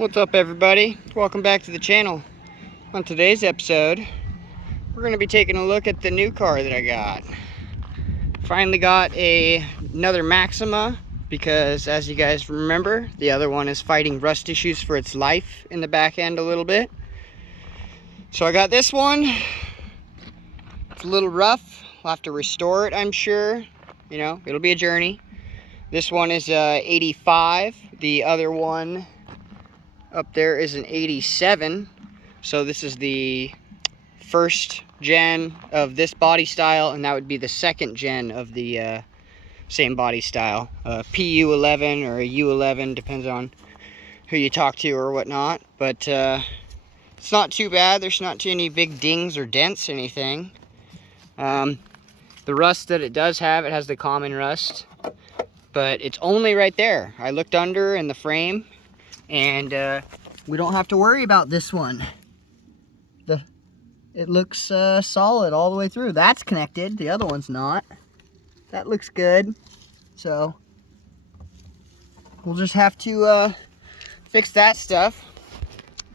What's up, everybody? Welcome back to the channel. On today's episode, we're going to be taking a look at the new car that I got. Finally got another Maxima because, as you guys remember, the other one is fighting rust issues for its life in the back end a little bit. So I got this one. It's a little rough. I'll have to restore it, I'm sure. You know, it'll be a journey. This one is 85. The other one up there is an 87. So this is the first gen of this body style, and that would be the second gen of the same body style. PU11 or a U11, depends on who you talk to or whatnot. But it's not too bad. There's not too many big dings or dents or anything. The rust that it does have, it has the common rust, but it's only right there. I looked under in the frame, and we don't have to worry about this one. It looks solid all the way through. That's connected. The other one's not. That looks good. So we'll just have to fix that stuff.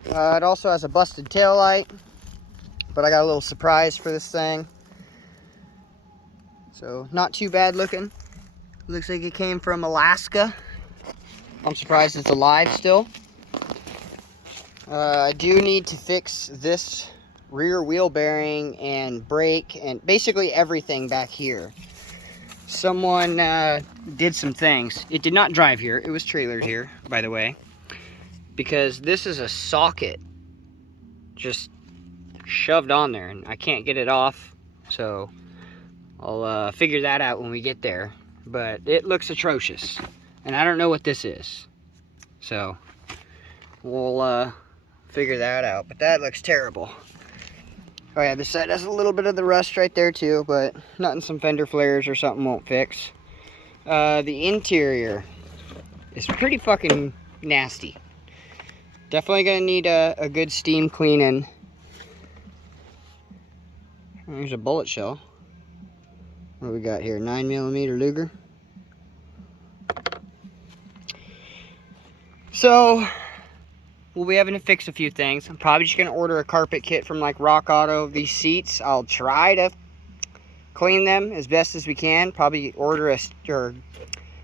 It also has a busted tail light, but I got a little surprise for this thing. So not too bad looking. Looks like it came from Alaska. I'm surprised it's alive still. I do need to fix this rear wheel bearing and brake and basically everything back here. Someone did some things. It did not drive here. It was trailered here, by the way, because this is a socket just shoved on there, and I can't get it off. So I'll figure that out when we get there. But it looks atrocious, and I don't know what this is. So we'll figure that out, but that looks terrible. Oh yeah, this side has a little bit of the rust right there too, but nothing some fender flares or something won't fix. The interior is pretty fucking nasty. Definitely gonna need a good steam cleaning. There's a bullet shell. What do we got here? 9mm Luger. So we'll be having to fix a few things. I'm probably just going to order a carpet kit from like Rock Auto. These seats, I'll try to clean them as best as we can. Probably order or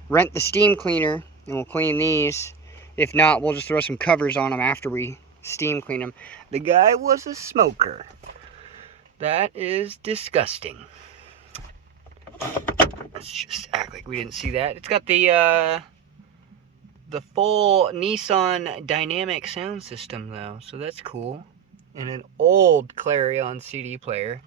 rent the steam cleaner and we'll clean these. If not, we'll just throw some covers on them after we steam clean them. The guy was a smoker. That is disgusting. Let's just act like we didn't see that. It's got the full Nissan dynamic sound system though, so that's cool. And an old Clarion CD player.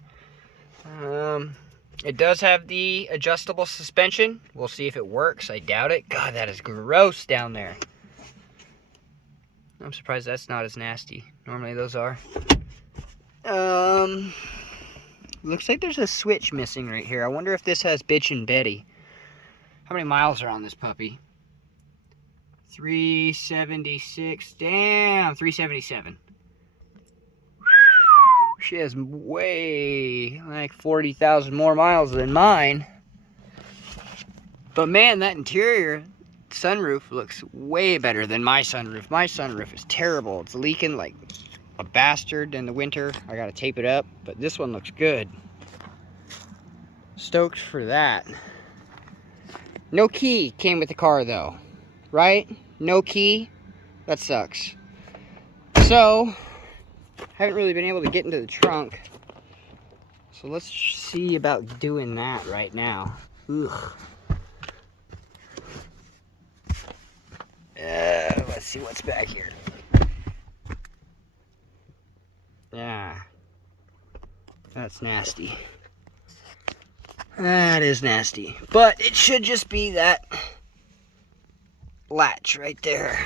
It does have the adjustable suspension. We'll see if it works. I doubt it. God, that is gross down there. I'm surprised that's not as nasty. Normally those are. Looks like there's a switch missing right here. I wonder if this has Bitchin' Betty. How many miles are on this puppy? 376. Damn, 377. She has way like 40,000 more miles than mine. But man, that interior sunroof looks way better than my sunroof. My sunroof is terrible. It's leaking like a bastard in the winter. I gotta tape it up, but this one looks good. Stoked for that. No key came with the car though, right? No key. That sucks. So haven't really been able to get into the trunk, so let's see about doing that right now. Ugh. Let's see what's back here. Yeah, that's nasty. That is nasty. But it should just be that latch right there.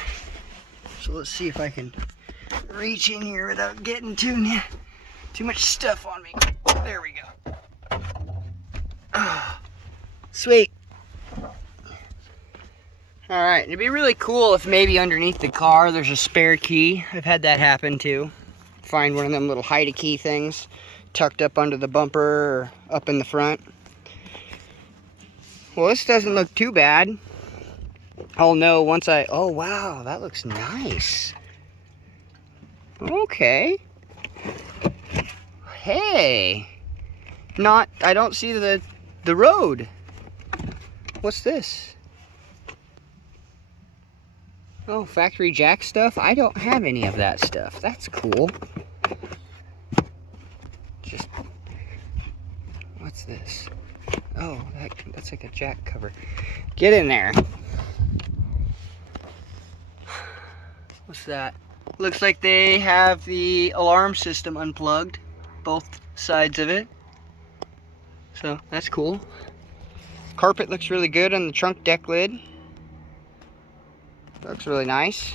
So let's see if I can reach in here without getting too much stuff on me. There we go. Sweet. Alright, it'd be really cool if maybe underneath the car there's a spare key. I've had that happen too. Find one of them little hide-a-key things tucked up under the bumper or up in the front. Well, this doesn't look too bad. I'll know once oh wow, that looks nice. Okay. Hey. I don't see the road. What's this? Oh, factory jack stuff? I don't have any of that stuff. That's cool. What's this? Oh, that's like a jack cover. Get in there. What's that? Looks like they have the alarm system unplugged. Both sides of it. So, that's cool. Carpet looks really good on the trunk deck lid. Looks really nice.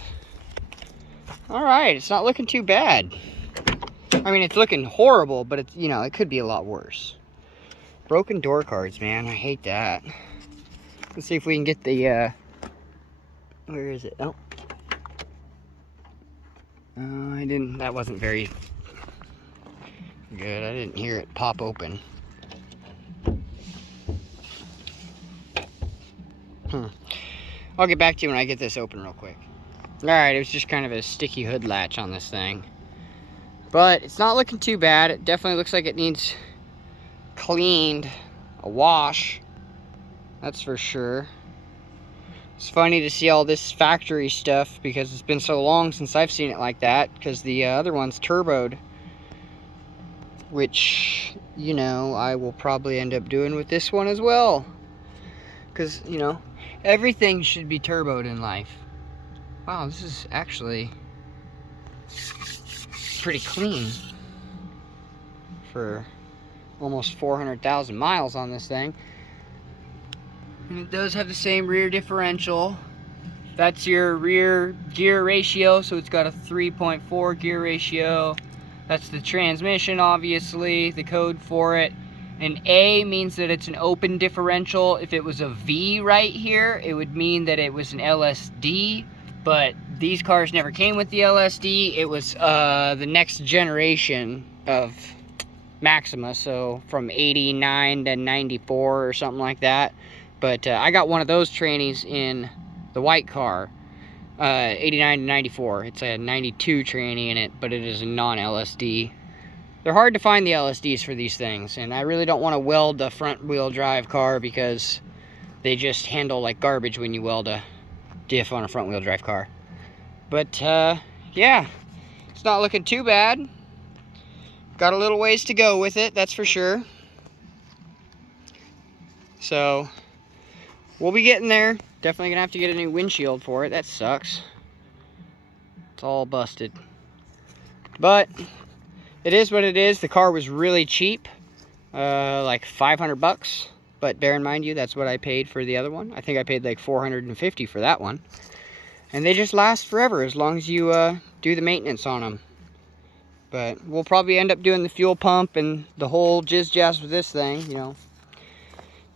Alright, it's not looking too bad. I mean, it's looking horrible, but it's, you know, it could be a lot worse. Broken door cards, man. I hate that. Let's see if we can get the, where is it? Oh. That wasn't very good. I didn't hear it pop open. I'll get back to you when I get this open real quick. Alright, it was just kind of a sticky hood latch on this thing. But it's not looking too bad. It definitely looks like it needs cleaned, a wash. That's for sure. It's funny to see all this factory stuff because it's been so long since I've seen it like that, because the other one's turboed. Which, you know, I will probably end up doing with this one as well. Because, you know, everything should be turboed in life. Wow, this is actually pretty clean for almost 400,000 miles on this thing. And it does have the same rear differential. That's your rear gear ratio, so it's got a 3.4 gear ratio. That's the transmission, obviously, the code for it. An A means that it's an open differential. If it was a V right here, it would mean that it was an LSD, but these cars never came with the LSD. It was the next generation of Maxima, so from 89 to 94 or something like that. But I got one of those trannies in the white car, 89 to 94. It's a 92 tranny in it, but it is a non-LSD. They're hard to find the LSDs for these things, and I really don't want to weld a front-wheel drive car because they just handle like garbage when you weld a diff on a front-wheel drive car. But, yeah, it's not looking too bad. Got a little ways to go with it, that's for sure. So, we'll be getting there. Definitely gonna have to get a new windshield for it. That sucks. It's all busted. But it is what it is. The car was really cheap, like 500 bucks. But bear in mind that's what I paid for the other one. I think I paid like 450 for that one. And they just last forever as long as you do the maintenance on them. But we'll probably end up doing the fuel pump and the whole jizz jazz with this thing, you know.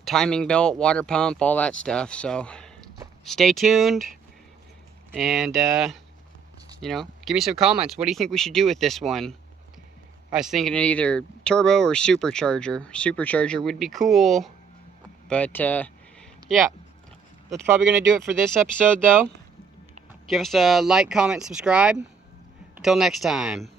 Timing belt, water pump, all that stuff. So stay tuned. And, you know, give me some comments. What do you think we should do with this one? I was thinking of either turbo or supercharger. Supercharger would be cool. But, yeah. That's probably going to do it for this episode, though. Give us a like, comment, subscribe. Until next time.